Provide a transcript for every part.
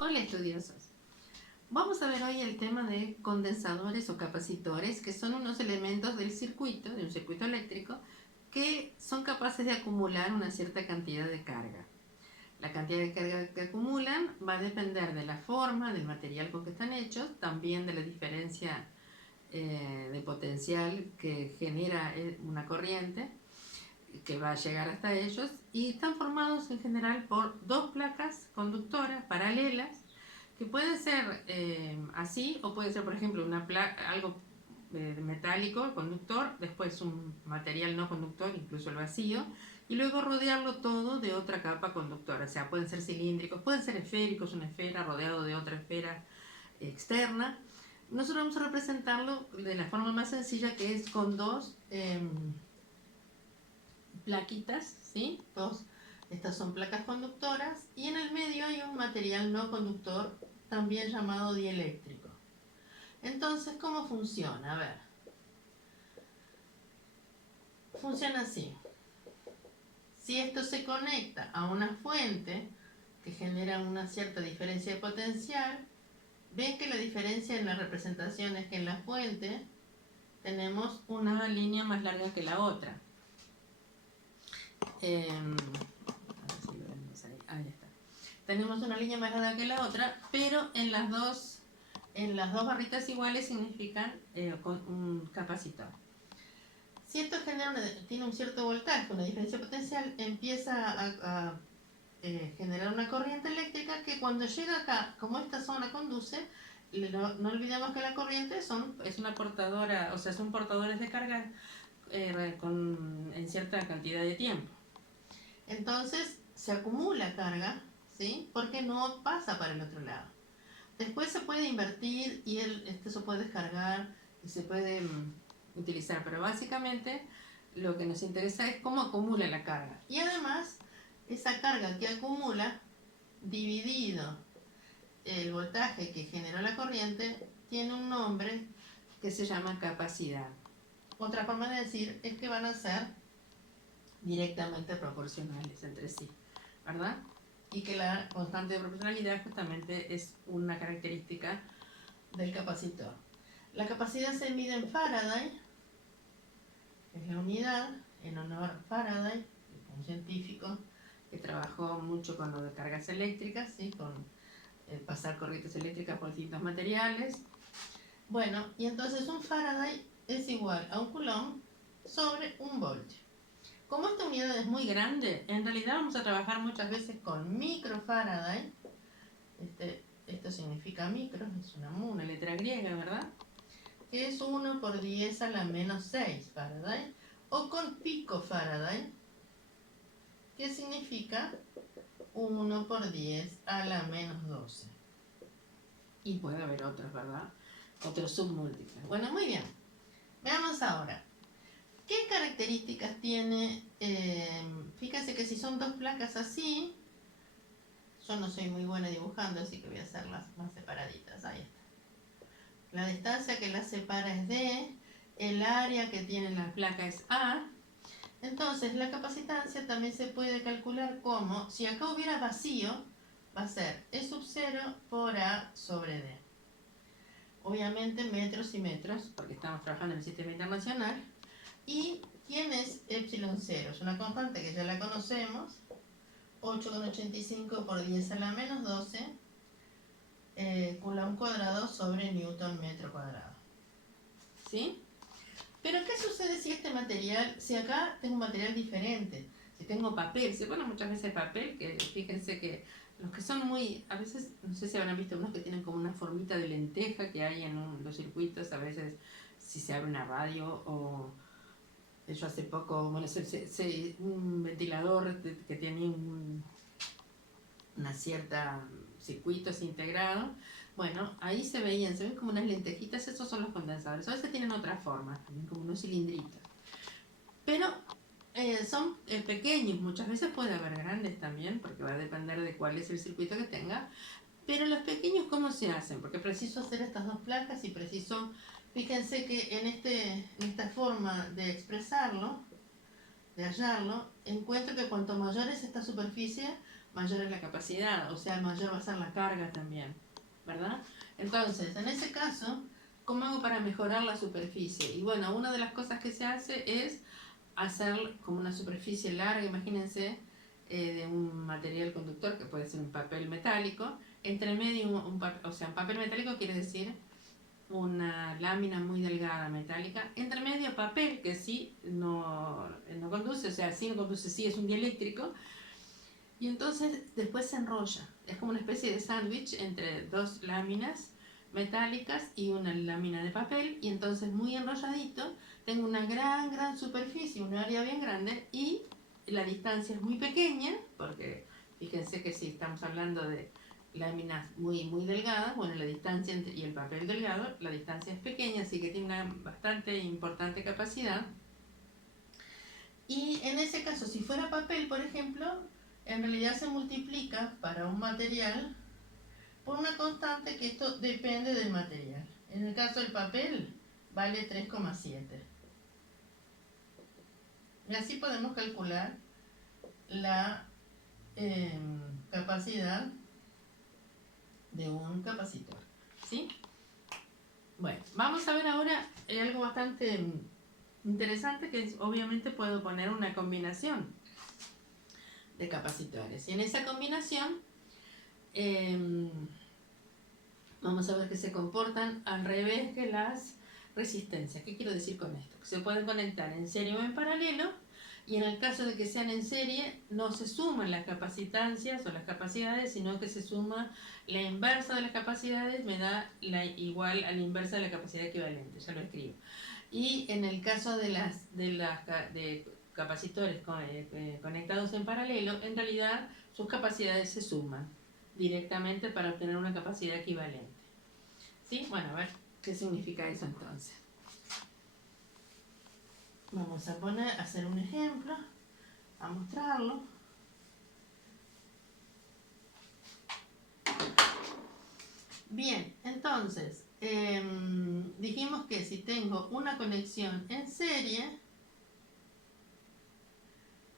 Hola estudiosos, vamos a ver hoy el tema de condensadores o capacitores, que son unos elementos del circuito, de un circuito eléctrico, que son capaces de acumular una cierta cantidad de carga. La cantidad de carga que acumulan va a depender de la forma, del material con que están hechos, también de la diferencia de potencial que genera una corriente que va a llegar hasta ellos, y están formados en general por dos placas conductoras paralelas que pueden ser así, o puede ser, por ejemplo, algo metálico, conductor, después un material no conductor, incluso el vacío, y luego rodearlo todo de otra capa conductora. O sea, pueden ser cilíndricos, pueden ser esféricos, una esfera rodeado de otra esfera externa. Nosotros vamos a representarlo de la forma más sencilla, que es con dos plaquitas, ¿sí? Estas son placas conductoras, y en el medio hay un material no conductor, también llamado dieléctrico. Entonces, ¿cómo funciona? A ver, funciona así. Si esto se conecta a una fuente que genera una cierta diferencia de potencial, ven que la diferencia en la representación es que en la fuente tenemos una línea más larga que la otra. A ver si lo vemos ahí. Ahí está. Tenemos una línea más larga que la otra, pero en las dos barritas iguales significan con un capacitor. Si esto tiene un cierto voltaje, una diferencia potencial, empieza a generar una corriente eléctrica que cuando llega acá, como esta zona conduce, no olvidemos que la corriente es una portadora, o sea, son portadores de carga en cierta cantidad de tiempo. Entonces se acumula carga, ¿sí? Porque no pasa para el otro lado. Después se puede invertir y esto se puede descargar y se puede utilizar, pero básicamente lo que nos interesa es cómo acumula la carga. Y además, esa carga que acumula, dividido el voltaje que generó la corriente, tiene un nombre que se llama capacidad. Otra forma de decir es que van a ser directamente proporcionales entre sí, ¿verdad? Y que la constante de proporcionalidad justamente es una característica del capacitor. La capacidad se mide en Faraday, que es la unidad, en honor a Faraday, un científico que trabajó mucho con lo de cargas eléctricas, ¿sí? Con pasar corrientes eléctricas por distintos materiales. Bueno, y entonces un Faraday es igual a un Coulomb sobre un voltio. Como esta unidad es muy grande, en realidad vamos a trabajar muchas veces con microfaraday. Esto significa micro, es una letra griega, ¿verdad? Que es 1 por 10 a la menos 6 Faraday. O con picofaraday, que significa 1 por 10 a la menos 12. Y puede haber otros, ¿verdad? Otros submúltiples. Bueno, muy bien. Veamos ahora. ¿Qué características tiene? Fíjense que si son dos placas así, yo no soy muy buena dibujando, así que voy a hacerlas más separaditas. Ahí está. La distancia que las separa es D, el área que tiene la placa es A. Entonces la capacitancia también se puede calcular como, si acá hubiera vacío, va a ser E sub 0 por A sobre D. Obviamente metros y metros, porque estamos trabajando en el sistema internacional. ¿Y quién es epsilon 0? Es una constante que ya la conocemos, 8,85 por 10 a la menos 12 Coulomb cuadrado sobre Newton metro cuadrado. ¿Sí? Pero ¿qué sucede si acá tengo un material diferente? Si tengo papel, se pone muchas veces papel, que fíjense que los que son muy, a veces, no sé si habrán visto unos que tienen como una formita de lenteja que hay en los circuitos, a veces si se abre una radio o yo hace poco, bueno, un ventilador que tiene una cierta circuito así integrado. Bueno, ahí se ven como unas lentejitas, esos son los condensadores. A veces tienen otra forma, también como unos cilindritos. Pero son pequeños, muchas veces puede haber grandes también, porque va a depender de cuál es el circuito que tenga. Pero los pequeños, ¿cómo se hacen? Porque preciso hacer estas dos placas y preciso, fíjense que en esta forma de expresarlo, de hallarlo, encuentro que cuanto mayor es esta superficie, mayor es la capacidad, o sea, mayor va a ser la carga también, ¿verdad? Entonces, en ese caso, ¿cómo hago para mejorar la superficie? Y bueno, una de las cosas que se hace es hacer como una superficie larga, imagínense, de un material conductor, que puede ser un papel metálico, entre medio, o sea, un papel metálico quiere decir una lámina muy delgada metálica, entre medio papel que sí no conduce, o sea, sí no conduce, sí es un dieléctrico, y entonces después se enrolla, es como una especie de sándwich entre dos láminas metálicas y una lámina de papel, y entonces muy enrolladito tengo una gran superficie, un área bien grande, y la distancia es muy pequeña, porque fíjense que si estamos hablando de láminas muy delgadas, bueno, la distancia y el papel delgado, la distancia es pequeña, así que tiene una bastante importante capacidad. Y en ese caso, si fuera papel, por ejemplo, en realidad se multiplica para un material por una constante que esto depende del material. En el caso del papel, vale 3,7. Y así podemos calcular la capacidad de un capacitor. ¿Sí? Bueno, vamos a ver ahora algo bastante interesante, que es, obviamente puedo poner una combinación de capacitores. Y en esa combinación vamos a ver que se comportan al revés que las resistencias. ¿Qué quiero decir con esto? Que se pueden conectar en serie o en paralelo, y en el caso de que sean en serie no se suman las capacitancias o las capacidades, sino que se suma la inversa de las capacidades, me da igual a la inversa de la capacidad equivalente. Ya lo escribo. Y en el caso de capacitores conectados en paralelo, en realidad sus capacidades se suman directamente para obtener una capacidad equivalente. ¿Sí? Bueno, a ver qué significa eso entonces. Vamos a hacer un ejemplo, a mostrarlo. Bien, entonces, dijimos que si tengo una conexión en serie,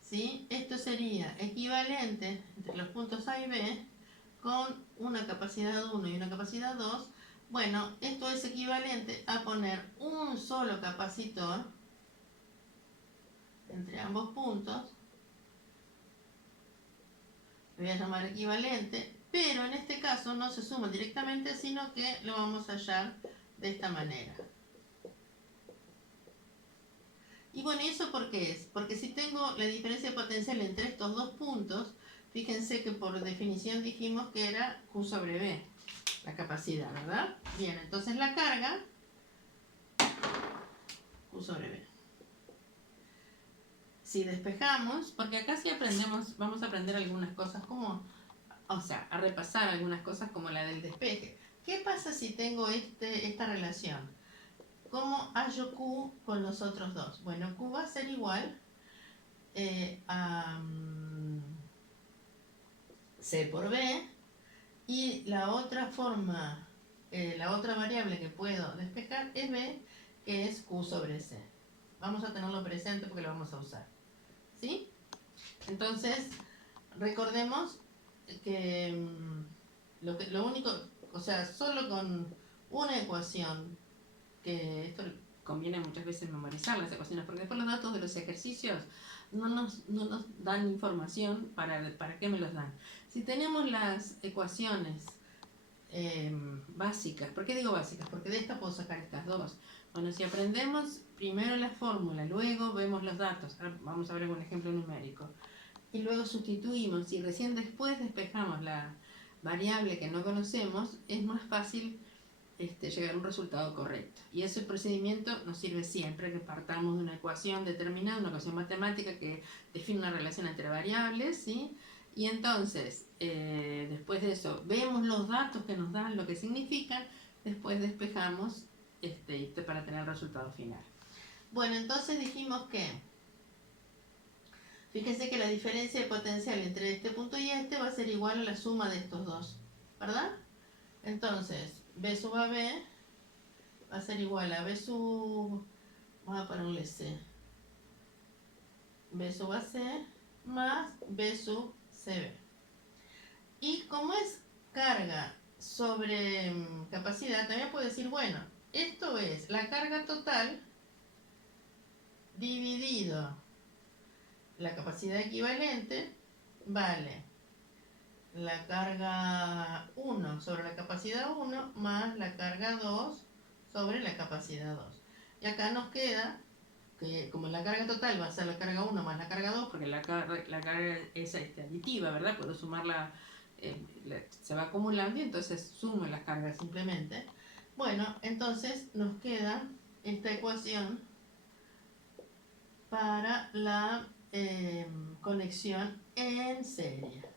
¿sí? Esto sería equivalente entre los puntos A y B con una capacidad 1 y una capacidad 2. Bueno, esto es equivalente a poner un solo capacitor entre ambos puntos. Lo voy a llamar equivalente, pero en este caso no se suman directamente, sino que lo vamos a hallar de esta manera. Y bueno, ¿y eso por qué es? Porque si tengo la diferencia potencial entre estos dos puntos, fíjense que por definición dijimos que era Q sobre B, la capacidad, ¿verdad? Bien, entonces la carga, Q sobre B. Si despejamos, porque acá sí aprendemos, vamos a aprender algunas cosas como, o sea, a repasar algunas cosas como la del despeje. ¿Qué pasa si tengo esta relación? ¿Cómo hallo Q con los otros dos? Bueno, Q va a ser igual a C por B, y la otra forma, la otra variable que puedo despejar es B, que es Q sobre C. Vamos a tenerlo presente porque lo vamos a usar. ¿Sí? Entonces, recordemos que lo único, o sea, solo con una ecuación, que esto conviene muchas veces memorizar las ecuaciones, porque después los datos de los ejercicios no nos dan información. ¿Para qué me los dan? Si tenemos las ecuaciones básicas, ¿por qué digo básicas? Porque de esta puedo sacar estas dos. Bueno, si aprendemos primero la fórmula, luego vemos los datos, ahora vamos a ver un ejemplo numérico, y luego sustituimos y recién después despejamos la variable que no conocemos, es más fácil llegar a un resultado correcto. Y ese procedimiento nos sirve siempre que partamos de una ecuación determinada, una ecuación matemática que define una relación entre variables, ¿sí? Y entonces, después de eso, vemos los datos que nos dan, lo que significan, después despejamos para tener el resultado final. Bueno, entonces dijimos que, fíjense que la diferencia de potencial entre este punto y este va a ser igual a la suma de estos dos, ¿verdad? Entonces, B sub AB va a ser igual a B sub, vamos a ponerle C, B sub AC más B sub CB. Y como es carga sobre capacidad, también puedo decir, bueno, esto es la carga total dividido la capacidad equivalente, vale la carga 1 sobre la capacidad 1 más la carga 2 sobre la capacidad 2. Y acá nos queda que como la carga total va a ser la carga 1 más la carga 2, porque la carga es aditiva, ¿verdad? Puedo sumarla, se va acumulando y entonces sumo las cargas simplemente. Bueno, entonces nos queda esta ecuación para la conexión en serie.